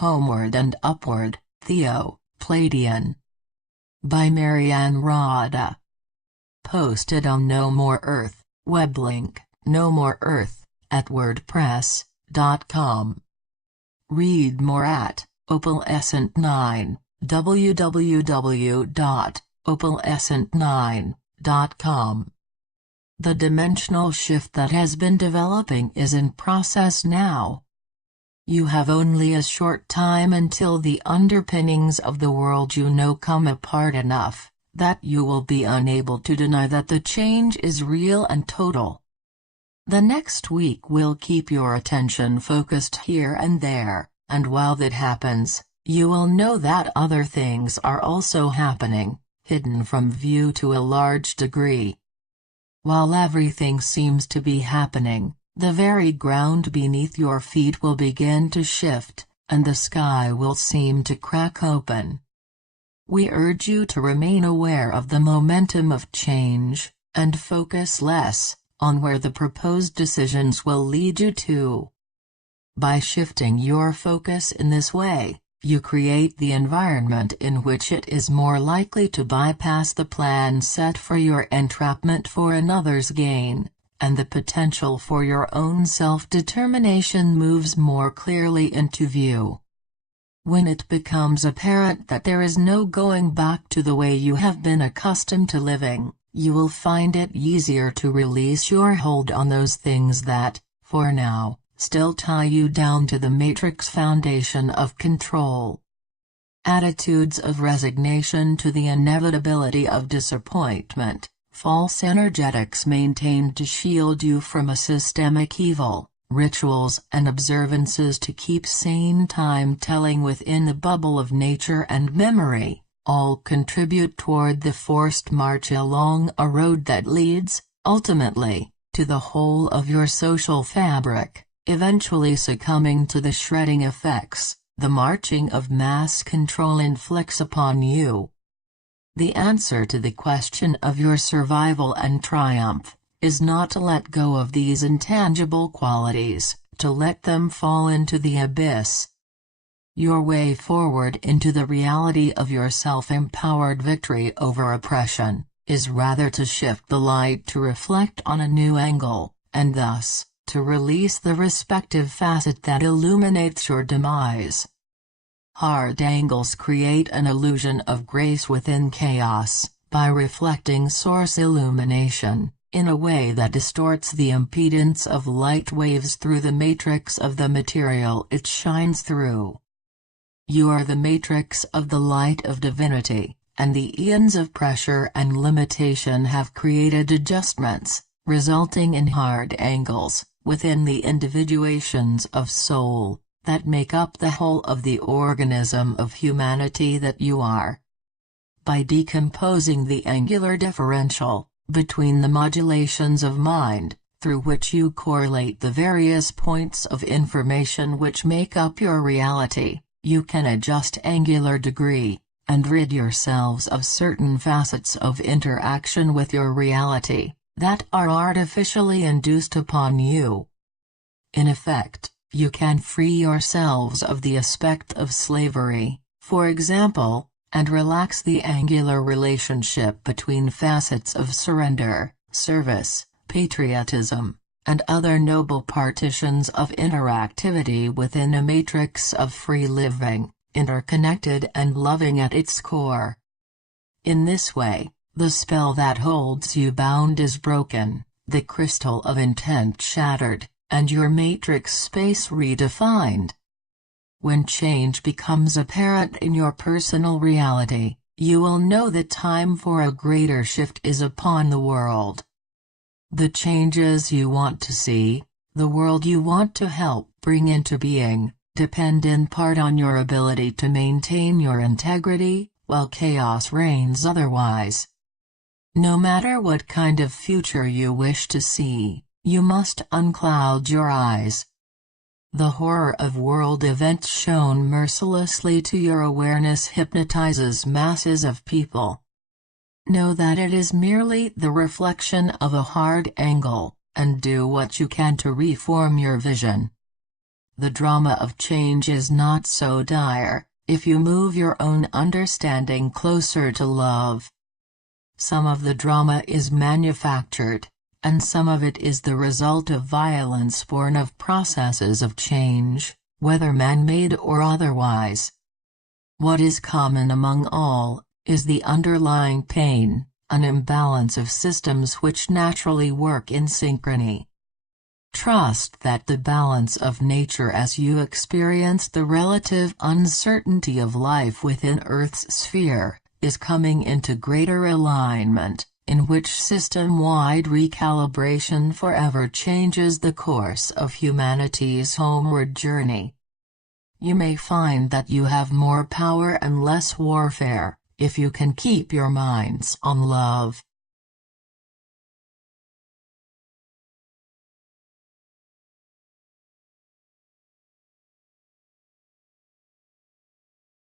Homeward and Upward, Theo, Pleiadian. By Maryann Rada. Posted on No More Earth, web link, No More Earth, at wordpress.com. Read more at opalescent9, www.opalescent9.com. The dimensional shift that has been developing is in process now. You have only a short time until the underpinnings of the world you know come apart enough that you will be unable to deny that the change is real and total. The next week will keep your attention focused here and there, and while that happens, you will know that other things are also happening, hidden from view to a large degree. While everything seems to be happening, the very ground beneath your feet will begin to shift, and the sky will seem to crack open. We urge you to remain aware of the momentum of change, and focus less on where the proposed decisions will lead you to. By shifting your focus in this way, you create the environment in which it is more likely to bypass the plan set for your entrapment for another's gain, and the potential for your own self-determination moves more clearly into view. When it becomes apparent that there is no going back to the way you have been accustomed to living, you will find it easier to release your hold on those things that, for now, still tie you down to the matrix foundation of control. Attitudes of resignation to the inevitability of disappointment, false energetics maintained to shield you from a systemic evil, rituals and observances to keep sane time-telling within the bubble of nature and memory, all contribute toward the forced march along a road that leads, ultimately, to the whole of your social fabric, eventually succumbing to the shredding effects the marching of mass control inflicts upon you. The answer to the question of your survival and triumph is not to let go of these intangible qualities, to let them fall into the abyss. Your way forward into the reality of your self-empowered victory over oppression is rather to shift the light to reflect on a new angle, and thus, to release the respective facet that illuminates your demise. Hard angles create an illusion of grace within chaos, by reflecting source illumination, in a way that distorts the impedance of light waves through the matrix of the material it shines through. You are the matrix of the light of divinity, and the eons of pressure and limitation have created adjustments, resulting in hard angles within the individuations of soul that make up the whole of the organism of humanity that you are. By decomposing the angular differential between the modulations of mind, through which you correlate the various points of information which make up your reality, you can adjust angular degree, and rid yourselves of certain facets of interaction with your reality that are artificially induced upon you. In effect, you can free yourselves of the aspect of slavery, for example, and relax the angular relationship between facets of surrender, service, patriotism, and other noble partitions of interactivity within a matrix of free living, interconnected and loving at its core. In this way, the spell that holds you bound is broken, the crystal of intent shattered, and your matrix space redefined. When change becomes apparent in your personal reality, you will know that time for a greater shift is upon the world. The changes you want to see, the world you want to help bring into being, depend in part on your ability to maintain your integrity, while chaos reigns otherwise. No matter what kind of future you wish to see, you must uncloud your eyes. The horror of world events shown mercilessly to your awareness hypnotizes masses of people. Know that it is merely the reflection of a hard angle, and do what you can to reform your vision. The drama of change is not so dire, if you move your own understanding closer to love. Some of the drama is manufactured, and some of it is the result of violence born of processes of change, whether man-made or otherwise. What is common among all, is the underlying pain, an imbalance of systems which naturally work in synchrony. Trust that the balance of nature as you experience the relative uncertainty of life within Earth's sphere, is coming into greater alignment, in which system-wide recalibration forever changes the course of humanity's homeward journey. You may find that you have more power and less warfare, if you can keep your minds on love.